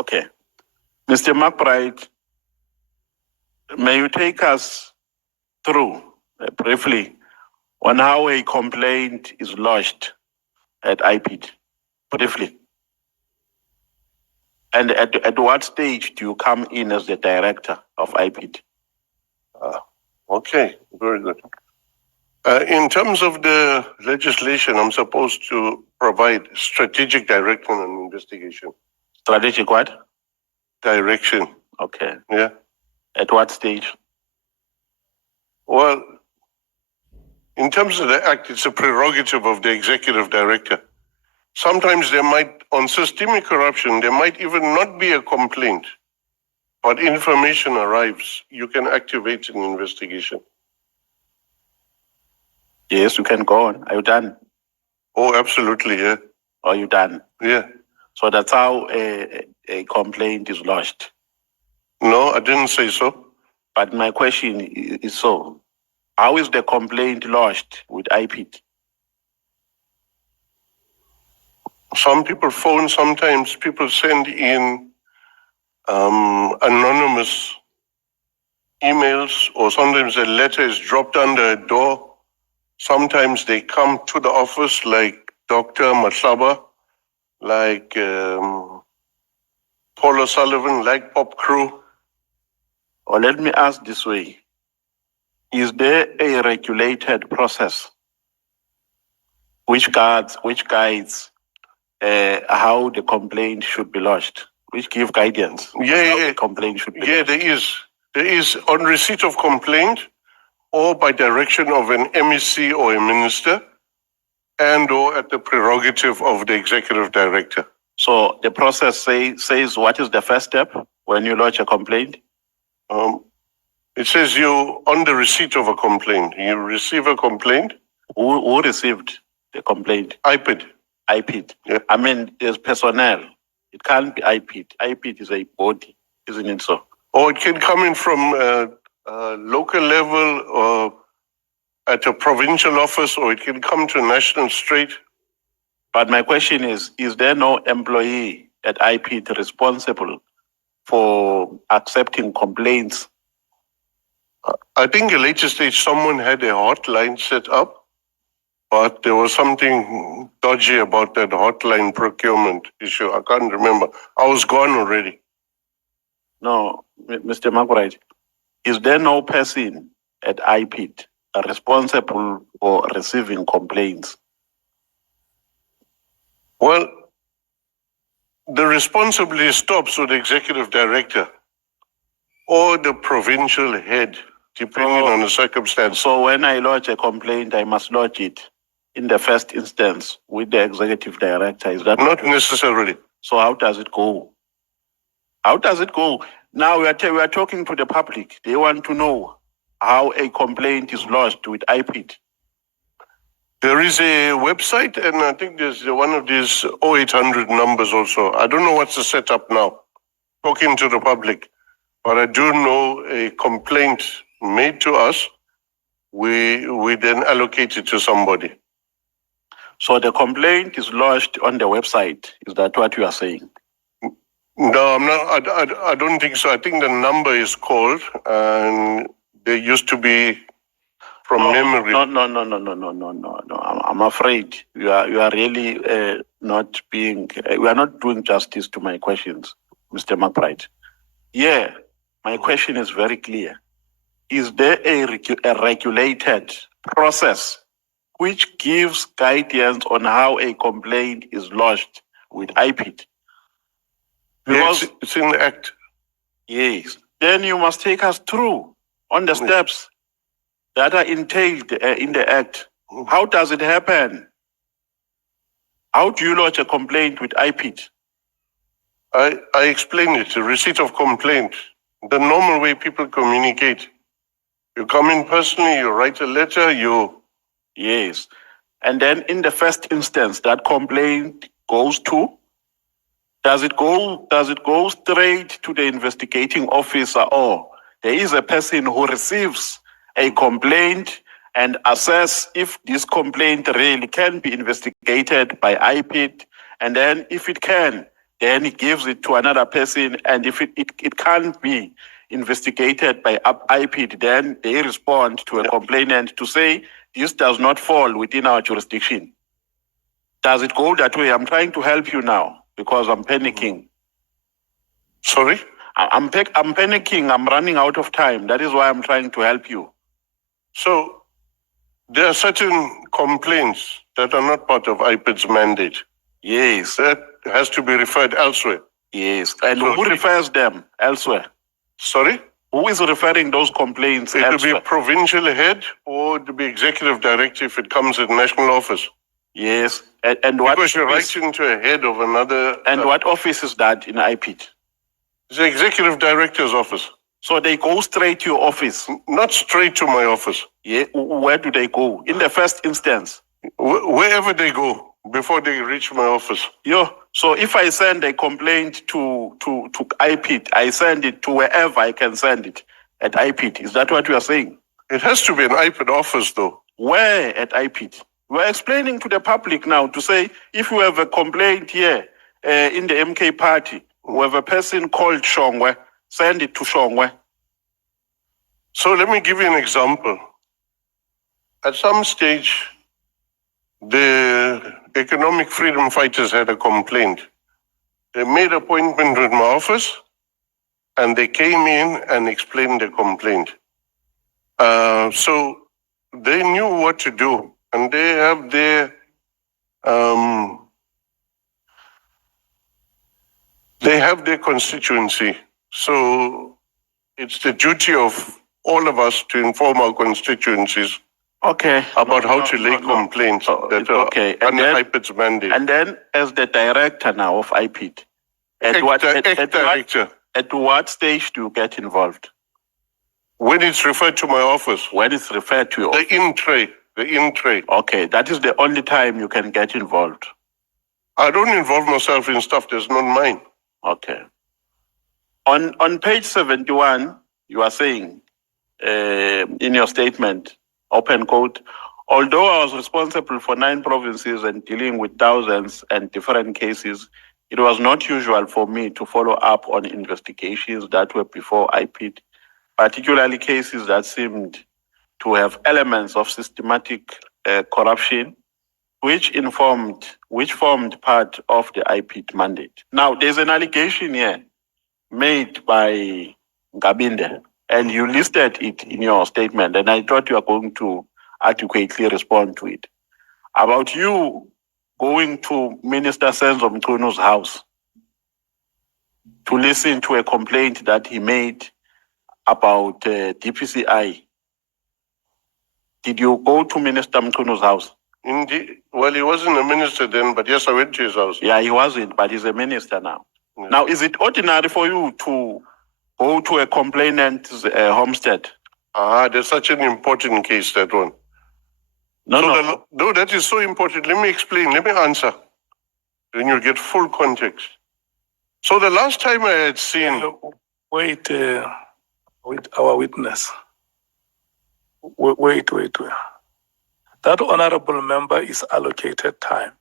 Okay. Mr. McBRIDE, may you take us through briefly on how a complaint is lodged at IPID, briefly. And at what stage do you come in as the director of IPID? Okay, very good. In terms of the legislation, I'm supposed to provide strategic direction on investigation. Strategic what? Direction. Okay. Yeah. At what stage? Well, in terms of the act, it's a prerogative of the executive director. Sometimes there might, on systemic corruption, there might even not be a complaint, but information arrives. You can activate an investigation. Yes, you can go on. Are you done? Oh, absolutely, yeah. Are you done? Yeah. So that's how a complaint is lodged. No, I didn't say so. But my question is so, how is the complaint lodged with IPID? Some people phone, sometimes people send in anonymous emails, or sometimes a letter is dropped under a door. Sometimes they come to the office like Dr. Matlaba, like Paul O'Sullivan, like Pop Crew. Or let me ask this way. Is there a regulated process which guides how the complaint should be lodged, which give guidance? Yeah. The complaint should be lodged. There is. There is on receipt of complaint or by direction of an MEC or a minister and or at the prerogative of the executive director. So the process says what is the first step when you lodge a complaint? It says you on the receipt of a complaint. You receive a complaint. Who received the complaint? IPID. IPID. Yeah. I mean, there's personnel. It can't be IPID. IPID is a body, isn't it so? Or it can come in from local level or at a provincial office, or it can come to national straight. But my question is there no employee at IPID responsible for accepting complaints? I think at a later stage, someone had a hotline set up, but there was something dodgy about that hotline procurement issue. I can't remember. I was gone already. No, Mr. McBRIDE, is there no person at IPID responsible for receiving complaints? Well, the responsibility stops with the executive director or the provincial head, depending on the circumstance. So when I lodge a complaint, I must lodge it in the first instance with the executive director. Is that not necessarily? So how does it go? How does it go? Now we are talking to the public. They want to know how a complaint is lodged with IPID. There is a website, and I think there's one of these 0800 numbers also. I don't know what's the setup now, talking to the public. But I do know a complaint made to us, we then allocate it to somebody. So the complaint is lodged on the website. Is that what you are saying? No, I'm not. I don't think so. I think the number is called, and there used to be from memory. No. I'm afraid you are really not being. We are not doing justice to my questions, Mr. McBRIDE. Yeah, my question is very clear. Is there a regulated process which gives guidance on how a complaint is lodged with IPID? Because it's in the act. Yes. Then you must take us through on the steps that are entailed in the act. How does it happen? How do you lodge a complaint with IPID? I explained it, the receipt of complaint, the normal way people communicate. You come in personally, you write a letter, Yes. And then in the first instance, that complaint goes to? Does it go straight to the investigating officer, or there is a person who receives a complaint and assess if this complaint really can be investigated by IPID, and then if it can, then he gives it to another person, and if it can't be investigated by IPID, then they respond to a complainant to say, this does not fall within our jurisdiction. Does it go that way? I'm trying to help you now because I'm panicking. Sorry? I'm panicking. I'm running out of time. That is why I'm trying to help you. So there are certain complaints that are not part of IPID's mandate. Yes. That has to be referred elsewhere. Yes. And So who refers them elsewhere? Sorry? Who is referring those complaints It will elsewhere? be provincial head or it will be executive director if it comes at national office. Yes. And what Because you're office, writing to a head of another. and what office is that in IPID? It's the executive director's office. So they go straight to your office. Not straight to my office. Yeah. Where do they go? In the first instance. Wherever they go before they reach my office. So if I send a complaint to IPID, I send it to wherever I can send it at IPID. Is that what you are saying? It has to be an IPID office though. Where at IPID? We're explaining to the public now to say, if you have a complaint here in the MK party, we have a person called Shongwe, send it to Shongwe. So let me give you an example. At some stage, the economic freedom fighters had a complaint. They made appointment with my office and they came in and explained the complaint. So they knew what to do and they have their constituency. So it's the duty of all of us to inform our constituencies about how to lay complaints that are under IPID's mandate. And then as the director now of IPID, at what stage do you get involved? When it's referred to my office. When it's referred to your The in tray. Okay, that is the only time you can get involved. I don't involve myself in stuff that's not mine. Okay. On page 71, you are saying in your statement, open quote, although I was responsible for 9 provinces and dealing with thousands and different cases, it was not usual for me to follow up on investigations that were before IPID, particularly cases that seemed to have elements of systematic corruption, which formed part of the IPID mandate. Now, there's an allegation here made by Ngabinde, and you listed it in your statement, and I thought you were going to adequately respond to it, about you going to Minister Senzo Mchunu's house to listen to a complaint that he made about DPCI. Did you go to Minister Mchunu's house? Indeed. Well, he wasn't a minister then, but yes, I went to his house. Yeah, he wasn't, but he's a minister now. Yeah. Now, is it ordinary for you to go to a complainant's homestead? There's such an important case, that one. No, that is so important. Let me explain. Let me answer. Then you'll get full context. So the last time I had seen... Wait, our witness. Wait. That honorable member is allocated time.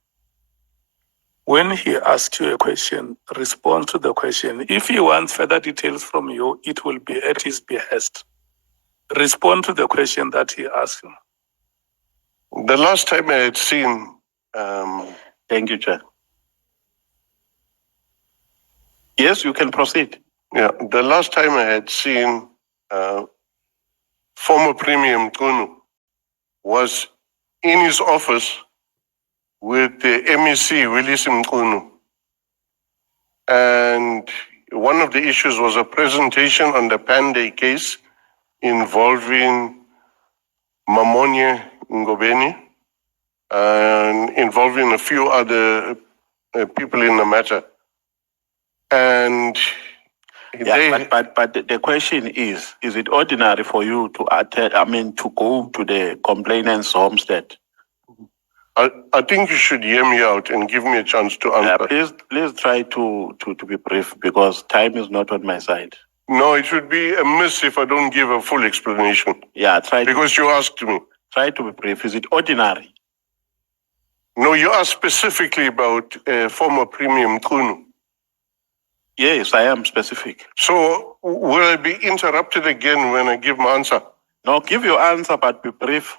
When he asks you a question, respond to the question. If he wants further details from you, it will be at his behest. Respond to the question that he asked you. The last time I had seen... Thank you, Chair. Yes, you can proceed. Yeah, the last time I had seen former Premier Mchunu was in his office with the MEC, Willis Mchunu. And one of the issues was a presentation on the Panday case involving Mamonye Ngobeni and involving a few other people in the matter. And but the question is it ordinary for you to to go to the complainant's homestead? I think you should hear me out and give me a chance to answer. Please try to be brief because time is not on my side. No, it would be a miss if I don't give a full explanation. Yeah, try. Because you asked me. Try to be brief. Is it ordinary? No, you asked specifically about former Premier Mchunu. Yes, I am specific. So will I be interrupted again when I give my answer? No, give your answer, but be brief.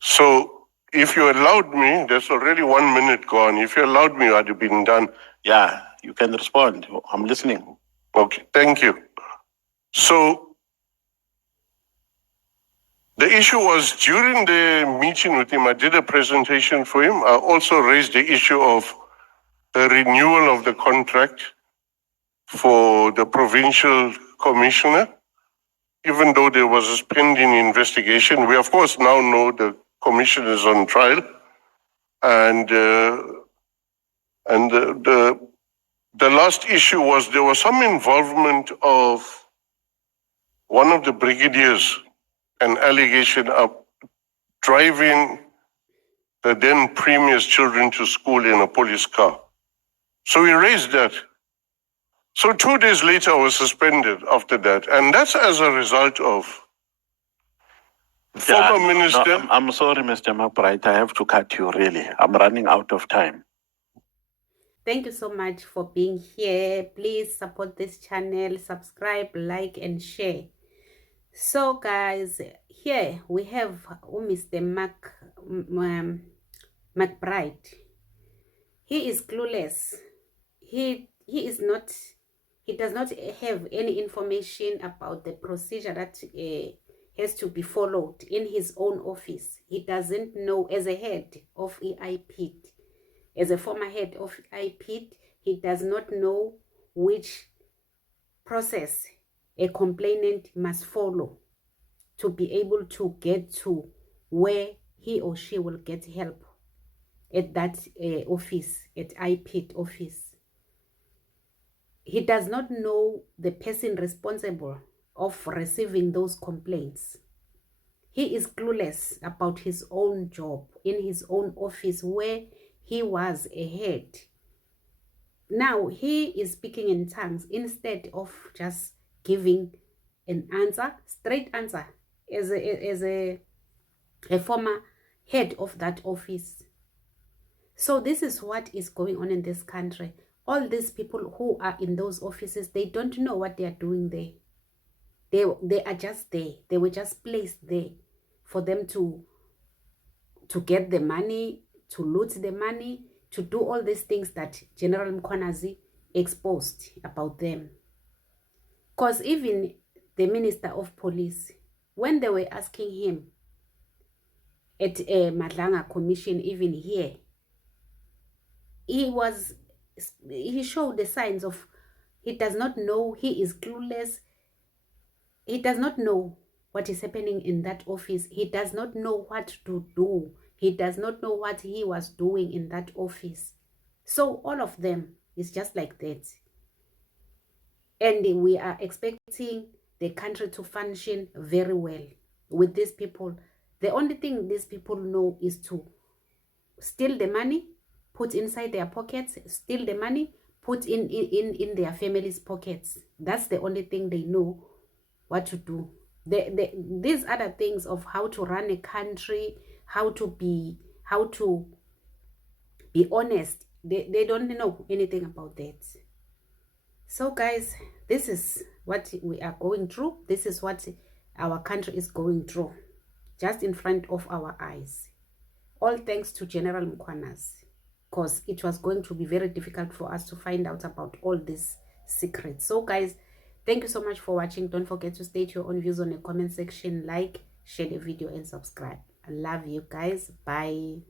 So if you allowed me, there's already 1 minute gone. If you allowed me, I'd have been done. Yeah, you can respond. I'm listening. Okay, thank you. So the issue was during the meeting with him, I did a presentation for him. I also raised the issue of the renewal of the contract for the provincial commissioner, even though there was a pending investigation. We, of course, now know the commission is on trial. And the last issue was there was some involvement of one of the brigadiers, an allegation of driving the then premier's children to school in a police car. So we raised that. So 2 days later, I was suspended after that. And that's as a result of former minister. No, I'm sorry, Mr. McBRIDE. I have to cut you, really. I'm running out of time. Thank you so much for being here. Please support this channel, subscribe, like, and share. So, guys, here we have Mr. McBRIDE. He is clueless. He does not have any information about the procedure that has to be followed in his own office. He doesn't know, as a head of EIP, as a former head of EIP, he does not know which process a complainant must follow to be able to get to where he or she will get help at that office, at IPIT office. He does not know the person responsible of receiving those complaints. He is clueless about his own job in his own office where he was a head. Now he is speaking in tongues instead of just giving an answer, straight answer, as a former head of that office. So this is what is going on in this country. All these people who are in those offices, they don't know what they are doing there. They are just there. They were just placed there for them to get the money, to loot the money, to do all these things that General Mkhwanazi exposed about them. Because even the Minister of Police, when they were asking him at a Madlanga Commission, even here, he showed the signs of, he does not know, he is clueless. He does not know what is happening in that office. He does not know what to do. He does not know what he was doing in that office. So all of them is just like that. And we are expecting the country to function very well with these people. The only thing these people know is to steal the money, put inside their pockets, steal the money, put in their families' pockets. That's the only thing they know what to do. These other things of how to run a country, how to be honest, they don't know anything about that. So guys, this is what we are going through. This is what our country is going through, just in front of our eyes. All thanks to General Mkhwanazi, because it was going to be very difficult for us to find out about all these secrets. So guys, thank you so much for watching. Don't forget to state your own views on the comment section, like, share the video, and subscribe. I love you guys. Bye.